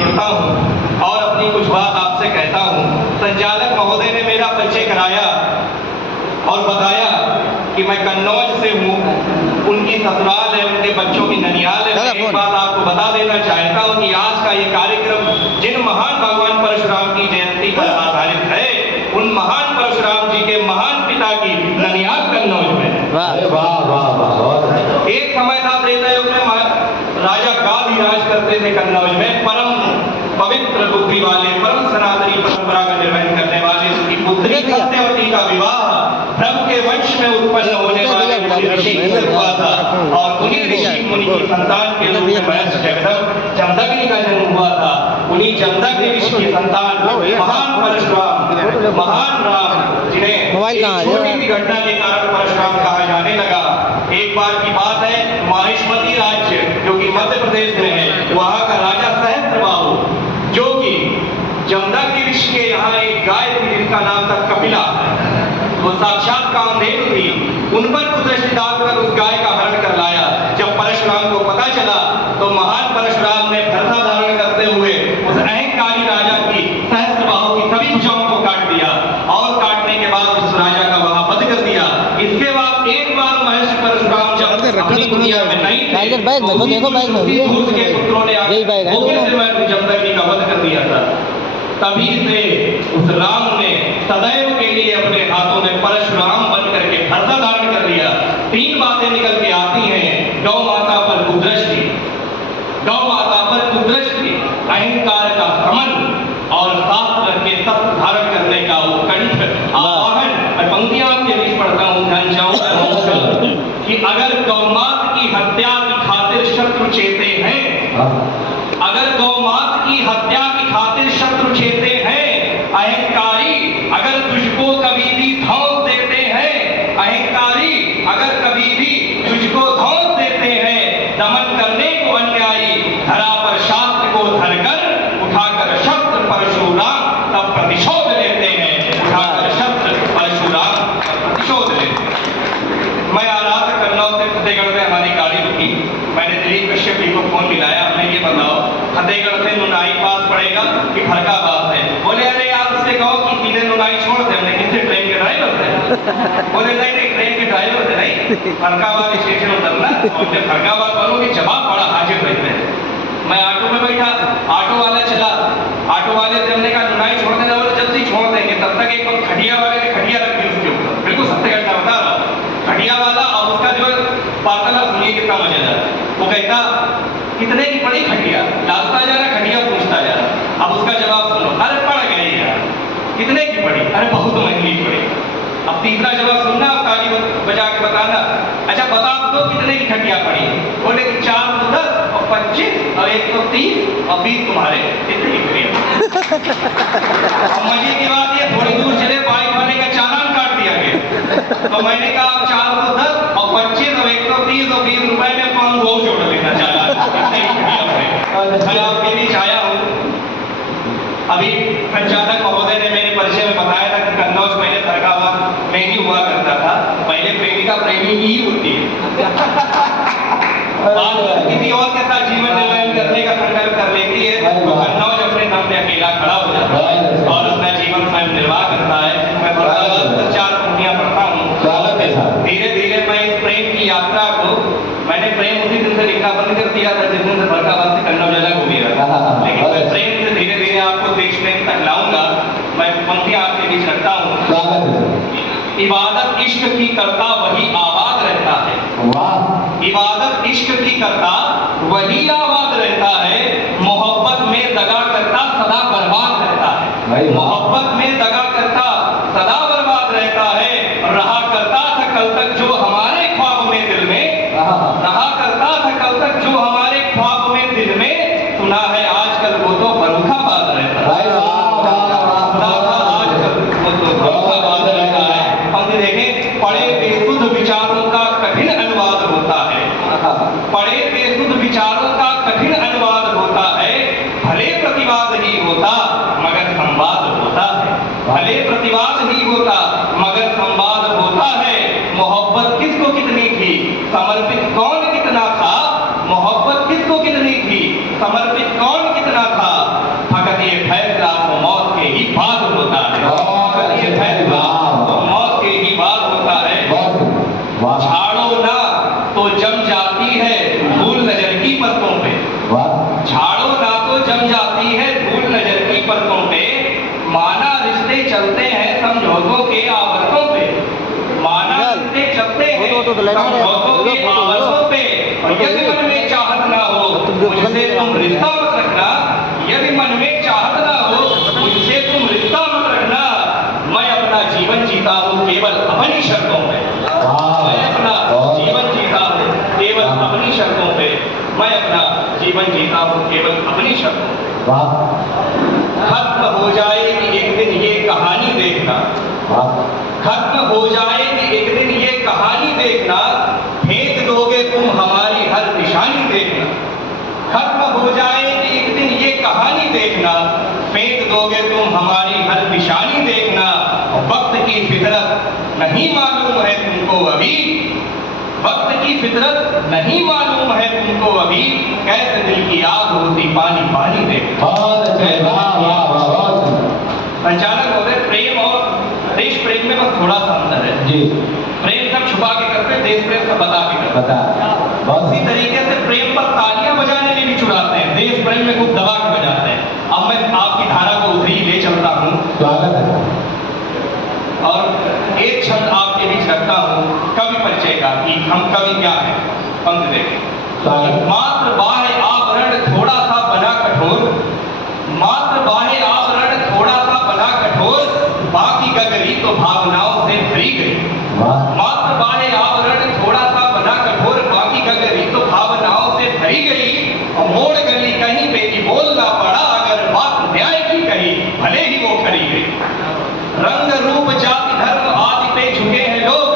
जुड़ता हूँ और अपनी कुछ बात आपसे कहता हूँ। संचालक महोदय ने मेरा परिचय कराया और बताया कि मैं कन्नौज से हूँ, उनकी ससुराल है, उनके बच्चों की ननिहाल है। मैं एक बात आपको बता देना चाहता हूँ कि आज का ये कार्यक्रम जिन महान भगवान परशुराम की जयंती पर आधारित है, उन महान परशुराम जी के महान पिता की ननिहाल कन्नौज में है। वाह वाह वाह। एक समय था त्रेता युग में राजा गादी राज करते थे कन्नौज में। परम पवित्र बुद्धि वाले, परम सनातनी परंपरा का निर्वहन करने वाले उनकी पुत्री सत्यवती का विवाह ब्रह्म के वंश में उत्पन्न होने वाले ऋषि से हुआ था और उन्हीं ऋषि मुनि की संतान के रूप में महर्षि जमदग्नि का जन्म हुआ था। उन्हीं जमदग्नि ऋषि की संतान महान परशुराम, महान राम, जिन्हें छोटी सी घटना के कारण परशुराम कहा जाने लगा। एक बार की बात है, माहिष्मती राज्य जो कि मध्य प्रदेश में है, वहां का राजा सहस्त्रबाहु, जो कि जमदग्नि ऋषि के यहाँ एक गाय थी जिसका नाम था कपिला, वो साक्षात कामधेनु थी, उन पर कुदृष्टि डालकर उस गाय का हरण कर लाया। जब परशुराम को पता चला तो महान परशुराम ने धर्मा धारण करते हुए उस अहंकारी राजा की, सहस्त्रबाहु की सभी भुजाओं को काट दिया और काटने के बाद उस राजा का वहां वध कर दिया। इसके बाद एक बार महर्षि परशुराम जब अपनी दुनिया में नहीं थे, दूध के पुत्रों ने आकर जमदग्नि का वध कर दिया था। तभी से उस राम ने सदैव के लिए अपने हाथों में परशुराम बन करके धर्मा धारण कर लिया। तीन बातें निकल के आती हैं: गौ माता पर कुदृष्टि, गौ माता पर कुदृष्टि, अहंकार का समन और शास्त्र के सत्य धारण करने का वो कंठ आवाहन। पंक्तियां आपके बीच पढ़ता हूं, ध्यान जाऊं कि अगर गौ माता की हत्या की खातिर शत्रु चेते हैं, अगर गौ माता की हत्या की खातिर शत्रु चेते हैं, अहंकारी अगर तुझको कभी भी धौंस देते हैं, अहंकारी अगर कभी भी तुझको धौंस देते हैं, दमन करने को अन्यायी धरा पर शास्त्र को धरकर उठाकर शस्त्र परशुराम तब प्रतिशोध लेते हैं, उठाकर शस्त्र परशुराम प्रतिशोध लेते हैं। मैं आ रहा था कन्नौज से फतेहगढ़ में, हमारी गाड़ी रुकी, मैंने दिलीप कश्यप जी को फोन मिलाया, हमने ये बताओ फतेहगढ़ से नुनाई पास पड़ेगा कि फरकाबाद है? बोले अरे आप उससे कहो कि सीधे नुनाई छोड़ दे। हमने किससे? ट्रेन के ड्राइवर से। बोले नहीं नहीं, ट्रेन के ड्राइवर से नहीं, फरकाबाद स्टेशन उतरना और जब फरकाबाद वालों के जवाब बड़ा हाजिर रहते हैं। मैं ऑटो में बैठा, ऑटो वाला चला, ऑटो वाले से हमने कहा नुनाई छोड़ देना, बोले जब से छोड़ देंगे तब तक एक खटिया वाले ने खटिया रख दी उसके ऊपर, बिल्कुल सत्य घटना बता रहा हूँ। खटिया वाला अब उसका जो वार्तालाप सुनिए कितना मजेदार। वो कहता कितने की पड़ी खटिया, लालता जा रहा, खटिया पूछता जा रहा। अब उसका जवाब सुनो, अरे पड़ गई यार। कितने की पड़ी? अरे बहुत महंगी पड़ी। अब तीसरा जवाब सुनना, ताली बजा के बताना, अच्छा बता दो कितने की खटिया पड़ी? बोले कि 410 और 25 और 130 और 20 तुम्हारे, कितने की पड़ी? मजे की बात ये, थोड़ी दूर चले बाइक वाले का चालान काट दिया गया। तो मैंने कहा 410 और 25 और 130 और 20 रुपए में 500 जोड़ लेना चालान। मैं आपके बीच आया हूँ। अभी संचालक महोदय ने मेरे परिचय में बताया था कि कन्नौज पहले फरकाबाद में ही हुआ करता था। पहले प्रेमिका प्रेमी ही होती है, बाद में किसी और के साथ जीवन निर्वाह करने का संकल्प कर लेती है तो कन्नौज अपने दम पे अकेला खड़ा हो जाता है और अपना जीवन स्वयं निर्वाह करता है। मैं फरकाबाद 4 पंक्तियां पढ़ता हूँ। धीरे धीरे मैं इस प्रेम की यात्रा को, मैंने प्रेम उसी दिन से लिखना बंद कर दिया था जिस दिन से फरकाबाद से कन्नौज अलग हो गया था, लेकिन मैं प्रेम से धीरे धीरे आपको देश प्रेम तक लाऊंगा। मैं पंक्तियां आपके बीच रखता हूँ। इबादत इश्क की करता वही आबाद रहता है, इबादत इश्क की करता वही आबाद रहता है, मोहब्बत में दगा करता सदा बर्बाद रहता है, मोहब्बत में दगा करता सदा बर्बाद रहता है। रहा करता था कल तक जो हमारे ख्वाब में दिल में, रहा करता था कल तक जो हमारे ख्वाब में दिल में, सुना है आजकल वो तो फर्रुखाबाद रहता है, आजकल वो तो फर्रुखाबाद रहता है। हम देखें, पढ़े बेसुध विचारों का कठिन अनुवाद होता है, पढ़े बेसुध विचारों का कठिन अनुवाद होता है, भले प्रतिवाद ही होता मगर संवाद होता है, चलते हैं समझौतों के आवर्तों पे, माना मिलते चलते हैं समझौतों के आवर्तों पे। और यदि मन में चाहत ना हो मुझसे तुम रिश्ता मत रखना, यदि मन में चाहत ना हो मुझसे तुम रिश्ता मत रखना, मैं अपना जीवन जीता हूँ केवल अपनी शर्तों पे। मैं अपना जीवन जीता हूँ केवल अपनी शर्तों पे, मैं अपना जीवन जीता हूँ केवल अपनी शर्तों पे। खत्म हो जाएगी एक दिन ये कहानी देखना, खत्म हो जाएगी एक दिन ये कहानी देखना, फेंक दोगे तुम हमारी हर निशानी देखना। खत्म हो जाएगी एक दिन ये कहानी देखना, फेंक दोगे तुम हमारी हर निशानी देखना। वक्त की फितरत नहीं मालूम है तुमको अभी, वक्त की फितरत नहीं मालूम है तुमको अभी, कैसे दिल की आग होती पानी पानी देखना। संचालक महोदय, प्रेम और देश प्रेम में बस थोड़ा सा अंतर है जी। प्रेम सब छुपा के करते हैं, देश प्रेम सब बता के करते हैं। उसी तरीके से प्रेम पर तालियां बजाने में भी चुराते हैं, देश प्रेम में खूब दबा के बजाते हैं। अब मैं आपकी धारा को उधरी ले चलता हूँ, स्वागत है। और एक छंद आपके बीच रखता हूँ कवि परिचय का कि हम कवि क्या है। पंक्ति देखें। मात्र बाह्य आवरण थोड़ा सा बना कठोर, मात्र बाह्य आवरण थोड़ा सा बना कठोर, बाकी गगरी तो भावनाओं से भरी गई। मात्र बाह्य आवरण थोड़ा सा बना कठोर, बाकी गगरी तो भावनाओं से भरी गई। और मोड़ गली कहीं पे भी बोलना पड़ा, अगर बात न्याय की कही भले ही वो खरी गई। रंग रूप जाति धर्म आदि पे झुके हैं लोग,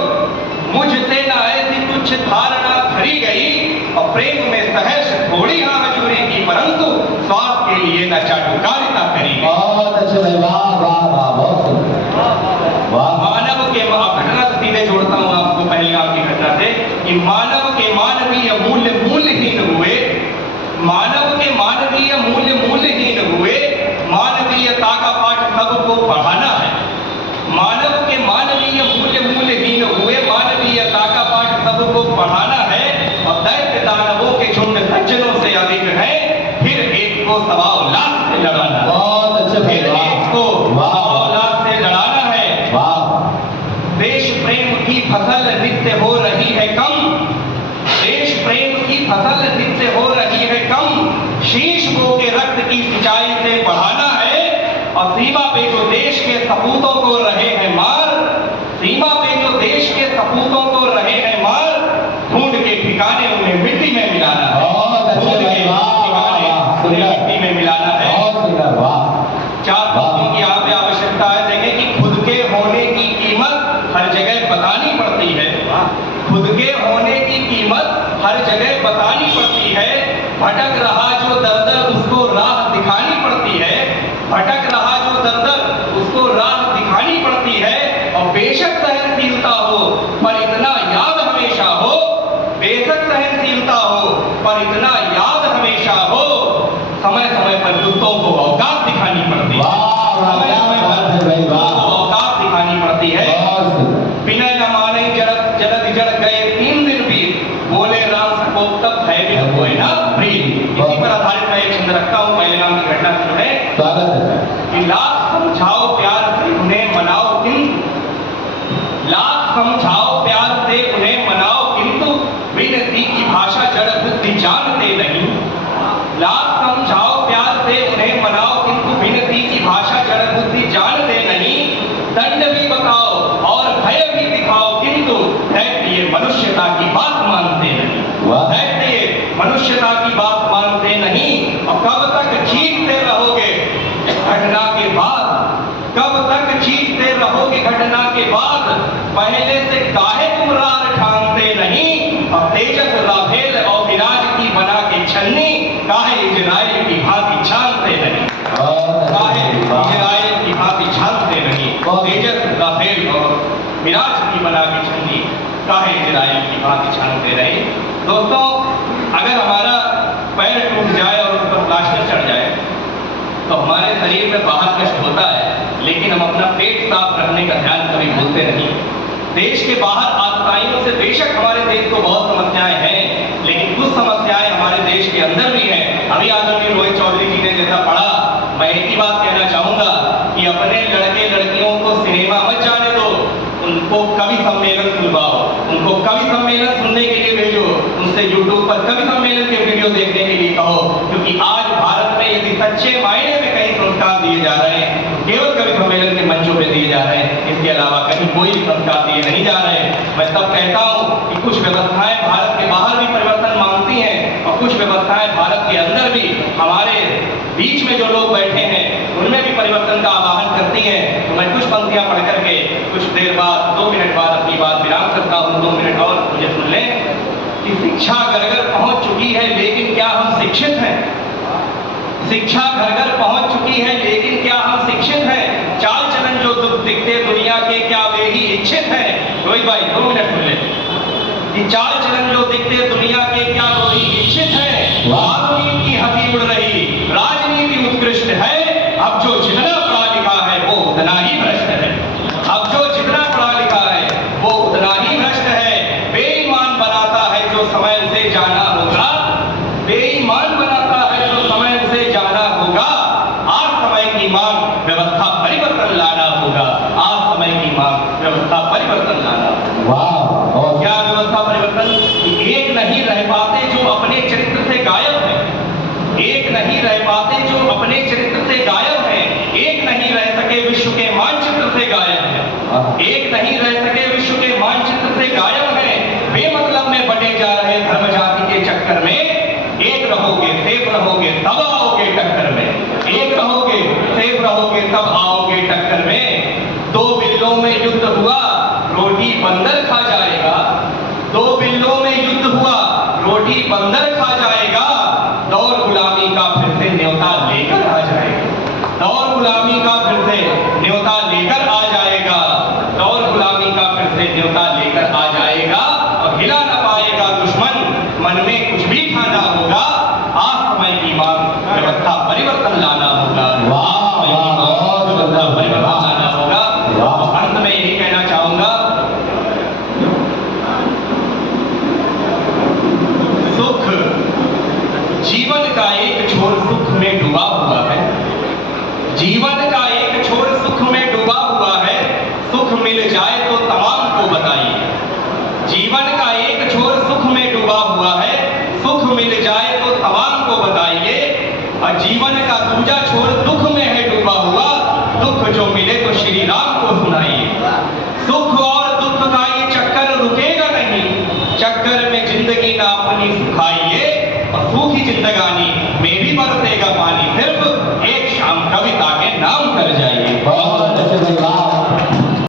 मुझसे ना ऐसी तुच्छ धारणा खरी गई। और प्रेम में सहर्ष थोड़ी हाँ हजूरी की, परंतु स्वार्थ के लिए न चाटुकारिता करी। बहुत अच्छे भाई, वाह वाह वाह, बहुत सुंदर, वाह। मानव के घटना से सीधे जोड़ता हूँ आपको पहले आपकी घटना से कि मानव के मानवीय मूल्य मूल्यहीन हुए, मानव के मानवीय मूल्य मूल्यहीन हुए, मानवीयता का पाठ सबको पढ़ाना है। मानव के मानवीय मूल्य मूल्यहीन हुए, मानवीयता का पाठ सबको पढ़ाना है। और दैत्य दानवों के झुंड सज्जनों से अधिक है, फिर एक को 1.25 लाख से लड़ाना है। बहुत अच्छे भाई, फिर एक को 1.25 लाख से लड़ाना है। वाह। देश प्रेम की फसल नित्य हो रही है कम, देश प्रेम की फसल नित्य हो रही है कम, शीश बो के रक्त की सिंचाई से बढ़ाना है। और सीमा पे जो देश के सपूतों को रहे हैं मार, सीमा पे जो देश के सपूतों को रहे हैं मार, ढूंढ के ठिकाने उन्हें मिट्टी में मिलाना है। बहुत अच्छे ढूंढ के भाई, वाह ठिकाने वाह, उन्हें मिट्टी में मिलाना है। बहुत सुंदर, वाह। 4 पंक्तियों की यहाँ पे आवश्यकता है। देखें कि खुद के होने की कीमत हर जगह बतानी पड़ती है, खुद के होने की कीमत हर जगह बतानी पड़ती है। भटक रहा जो दर उसको राह दिखानी पड़ती है, भटक रहा जो दर उसको राह दिखानी पड़ती है। और बेशक सहनशीलता हो पर इतना याद हमेशा हो, बेशक सहनशीलता हो पर इतना याद हमेशा हो, समय समय पर दुष्टों को औकात दिखानी पड़ती है। समय समय पर दुष्टों को औकात दिखानी पड़ती है। विनय न माने जड़त जलद जड़ गए 3 दिन भी, बोले राम सकोप तब भय भी न कोई ना प्रीत। इसी पर आधारित मैं एक छंद रखता हूँ पहले नाम की घटना से जुड़े। स्वागत है। कि लाख समझाओ प्यार से उन्हें मनाओ किंतु, लाख समझाओ प्यार से उन्हें मनाओ किंतु, विनती की भाषा जड़ बुद्धि जानते नहीं। लाख समझाओ प्यार से उन्हें मनाओ किंतु, विनती की भाषा जड़ बुद्धि जानते नहीं। दंड भी बताओ और भय भी दिखाओ किंतु, दैत्य ये मनुष्यता की बात मानते नहीं। दैत्य ये मनुष्यता की बात मानते नहीं। और कब तक चीखते रहोगे घटना के बाद, कब तक चीखते रहोगे घटना के बाद, पहले से काहे तुम रार ठानते नहीं। और तेजस राफेल और विराज की बना के छन्नी, काहे इजराइल की भांति छानते नहीं, काहे इजराइल की भांति छानते नहीं। तेजस राफेल और विराज की बना के छन्नी, काहे इजराइल की भांति छानते नहीं। दोस्तों, अगर हमारा पैर टूट जाए और उस पर प्लास्टर चढ़ जाए तो हमारे शरीर में बाहर कष्ट होता है, लेकिन हम अपना पेट साफ रखने का ध्यान कभी भूलते नहीं। देश के बाहर आतताइयों से बेशक हमारे देश को बहुत समस्याएं हैं, लेकिन कुछ समस्याएं हमारे देश के अंदर भी हैं। अभी आदरणीय रोहित चौधरी जी ने जैसा पढ़ा, मैं एक ही बात कहना चाहूंगा कि अपने लड़के लड़कियों उनको कवि सम्मेलन सुनवाओ, उनको कवि सम्मेलन सुनने के लिए भेजो, उनसे यूट्यूब पर कवि सम्मेलन के वीडियो देखने के लिए कहो, क्योंकि आज भारत में यदि सच्चे मायने में कहीं संस्कार दिए जा रहे हैं केवल कवि सम्मेलन के मंचों पे दिए जा रहे हैं, इसके अलावा कहीं कोई संस्कार दिए नहीं जा रहे हैं। मैं तब कहता हूँ कि कुछ व्यवस्थाएं भारत के बाहर भी परिवर्तन मांगती हैं और कुछ व्यवस्थाएं भारत के अंदर भी हमारे बीच में जो लोग बैठे हैं उनमें भी परिवर्तन का आह्वान करती हैं। तो मैं कुछ पंक्तियां पढ़ करके कुछ देर बाद 2 मिनट बाद अपनी बात विराम करता हूँ। 2 मिनट और मुझे सुन लें कि शिक्षा घर घर पहुंच चुकी है, लेकिन क्या हम शिक्षित हैं? शिक्षा घर घर पहुंच चुकी है, लेकिन क्या हम शिक्षित हैं? चाल चलन जो दिखते दुनिया के, क्या वे ही इच्छित हैं? रोहित भाई 2 मिनट सुन लें कि चाल चलन जो दिखते दुनिया के, क्या वो ही इच्छित हैं? राजनीति की हंसी उड़ रही, राजनीति उत्कृष्ट है, अब जो जितना पढ़ा लिखा है वो उतना ही भ्रष्ट है। अब जो जितना पढ़ा लिखा है वो उतना ही भ्रष्ट है। बेईमान बनाता है जो समय से जाना होगा, बेईमान बनाता है जो समय से जाना होगा। आज समय की मांग व्यवस्था परिवर्तन लाना होगा, आज समय की मांग व्यवस्था परिवर्तन लाना होगा। वाह, क्या व्यवस्था परिवर्तन? एक नहीं रह पाते जो अपने चरित्र से गायब है, एक नहीं रह पाते जो अपने चरित्र से गायब है, एक नहीं रह सके विश्व के मानचित्र से गायब है, एक नहीं रह सके विश्व के मानचित्र से गायब है। बेमतलब में बटे जा रहे धर्म जाति के चक्कर में, एक रहोगे सेफ रहोगे तब आओगे टक्कर में, एक रहोगे सेफ रहोगे तब आओगे टक्कर में। 2 बिल्लों में युद्ध हुआ, रोटी बंदर खा जाएगा, 2 बिल्लों में युद्ध हुआ, रोटी बंदर खा जाएगा। दौर गुलामी का फिर से न्योता लेकर आ जाएगा, दौर गुलामी का फिर से न्योता लेकर आ जाएगा, दौर गुलामी का फिर से न्योता लेकर आ जाएगा। और हिला न पाएगा दुश्मन, मन में कुछ भी खाना होगा। आज समय की मांग व्यवस्था परिवर्तन लाना होगा, व्यवस्था परिवर्तन लाना होगा। अंत में यही कहना चाहूंगा, सुख जीवन का एक छोर सुख में डूबा हुआ है, जीवन का एक छोर सुख में डूबा हुआ है। सुख मिल जाए तो तमाम को बताइए, जीवन का एक छोर सुख में डूबा हुआ है, सुख मिल जाए तो तमाम को बताइए। और जीवन का दूजा छोर दुख में है डूबा हुआ, दुख जो मिले तो श्री राम को सुनाइए। सुख और दुख का ये चक्कर रुकेगा नहीं, चक्कर में जिंदगी ना अपनी सुखाइए और सूखी जिंदगानी में भी बरसेगा